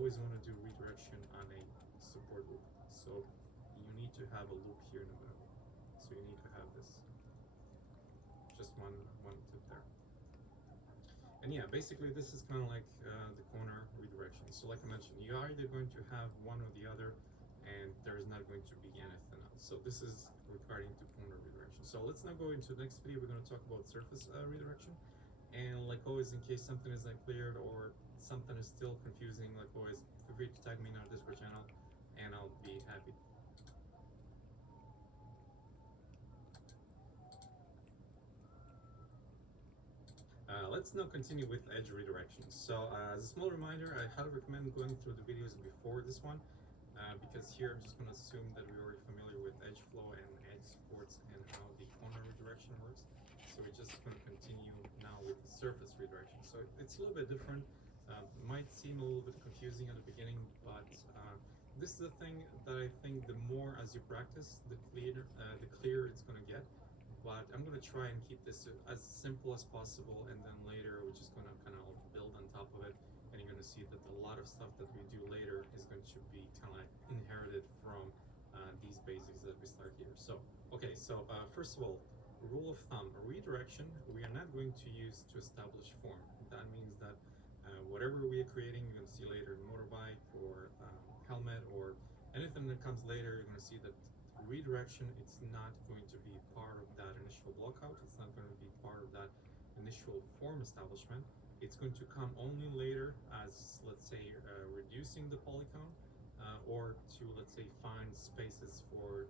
always want to do redirection on a support loop. So you need to have a loop here in the middle. So you need to have this. Just one tip there. And yeah, basically this is kind of like the corner redirection. So like I mentioned, you're either going to have one or the other, and there's not going to be anything else. So this is regarding to corner redirection. So let's now go into the next video. We're going to talk about surface redirection. And like always, in case something is not cleared or something is still confusing, like always, feel free to tag me in our Discord channel, and I'll be happy. Let's now continue with edge redirection. So as a small reminder, I highly recommend going through the videos before this one, because here I'm just going to assume that we're already familiar with edge flow and edge supports and how the corner redirection works. So we're just going to continue now with the surface redirection. So it's a little bit different. Might seem a little bit confusing at the beginning, but this is the thing that I think the more as you practice, the clearer it's going to get. But I'm going to try and keep this as simple as possible, and then later we're just going to kind of build on top of it, and you're going to see that a lot of stuff that we do later is going to be kind of like inherited from these basics that we start here. So okay, so first of all, rule of thumb, redirection we are not going to use to establish form. That means that whatever we are creating, you're going to see later in motorbike or helmet or anything that comes later, you're going to see that redirection, it's not going to be part of that initial blockout. It's not going to be part of that initial form establishment. It's going to come only later as, let's say, reducing the polycount, or to, let's say, find spaces for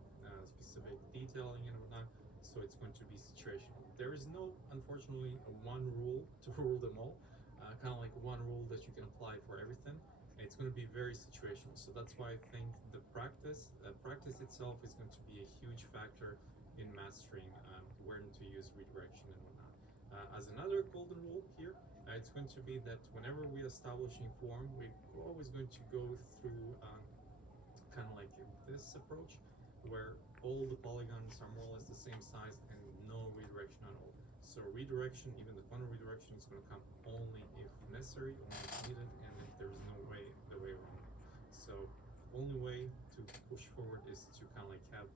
specific detailing and whatnot. So it's going to be situational. There is no, unfortunately, one rule to rule them all, kind of like one rule that you can apply for everything. It's going to be very situational. So that's why I think the practice itself is going to be a huge factor in mastering when to use redirection and whatnot. As another golden rule here, it's going to be that whenever we are establishing form, we're always going to go through kind of like this approach, where all the polygons are more or less the same size and no redirection at all. So redirection, even the corner redirection, is going to come only if necessary, only if needed, and if there's no way the way around it. So only way to push forward is to kind of like have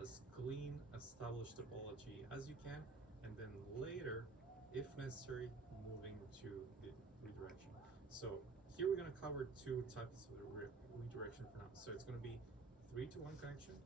as clean established topology as you can, and then later, if necessary, moving to the redirection. So here we're going to cover two types of redirection for now. So it's going to be 3-to-1 connection.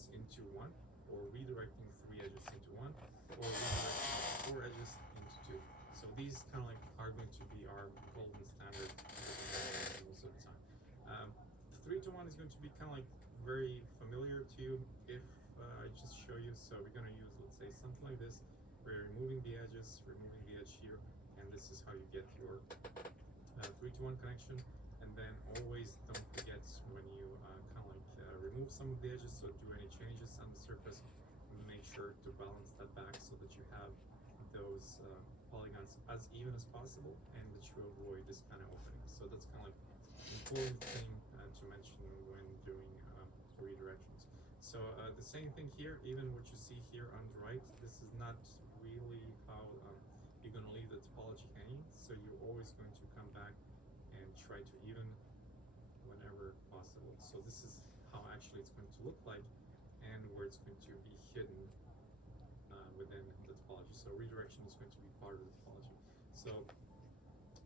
edges into one, or redirecting 3 edges into one, or redirecting 4 edges into two. So these kind of like are going to be our golden standard most of the time. 3 to 1 is going to be kind of like very familiar to you if I just show you. So we're going to use, let's say, something like this. We're removing the edges, removing the edge here, and this is how you get your 3 to 1 connection. And then always don't forget when you kind of like remove some of the edges, so do any changes on the surface, make sure to balance that back so that you have those polygons as even as possible, and that you avoid this kind of opening. So that's kind of like an important thing to mention when doing redirections. So the same thing here, even what you see here on the right, this is not really how you're going to leave the topology hanging. So you're always going to come back and try to even whenever possible. So this is how actually it's going to look like, and where it's going to be hidden within the topology. So redirection is going to be part of the topology. So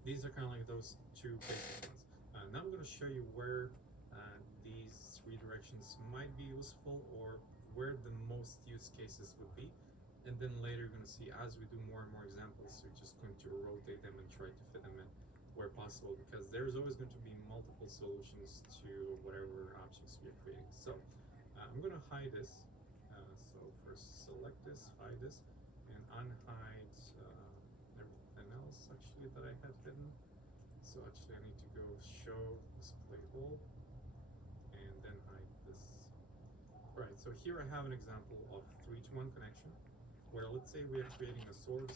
these are kind of like those 2 basic ones. Now I'm going to show you where these redirections might be useful, or where the most use cases would be. And then later you're going to see, as we do more and more examples, we're just going to rotate them and try to fit them in where possible, because there's always going to be multiple solutions to whatever objects we are creating. So I'm going to hide this. So first select this, hide this, and unhide everything else actually that I had hidden. So actually I need to go show display all, and then hide this. Right, so here I have an example of 3 to 1 connection, where let's say we are creating a source.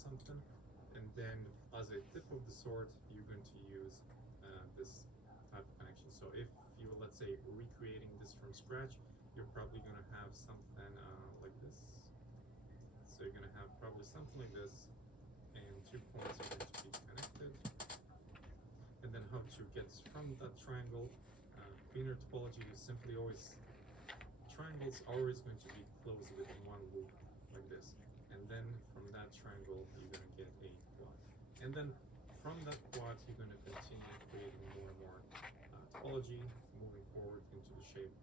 Something, and then as a tip of the sword, you're going to use this type of connection. So if you, let's say, recreating this from scratch, you're probably going to have something like this. So you're going to have probably something like this, and 2 points are going to be connected. And then how to get from that triangle, inner topology is simply always, triangles are always going to be closed within one loop like this. And then from that triangle, you're going to get a quad. And then from that quad, you're going to continue creating more and more topology, moving forward into the shape,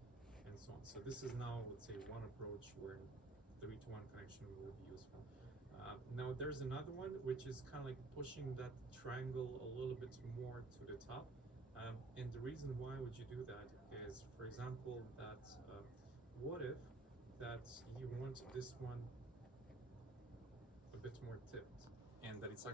and so on. So this is now, let's say, one approach where 3 to 1 connection will be useful. Now there's another one, which is kind of like pushing that triangle a little bit more to the top. And the reason why would you do that is, for example, that what if that you want this one a bit more tipped, and that it's actually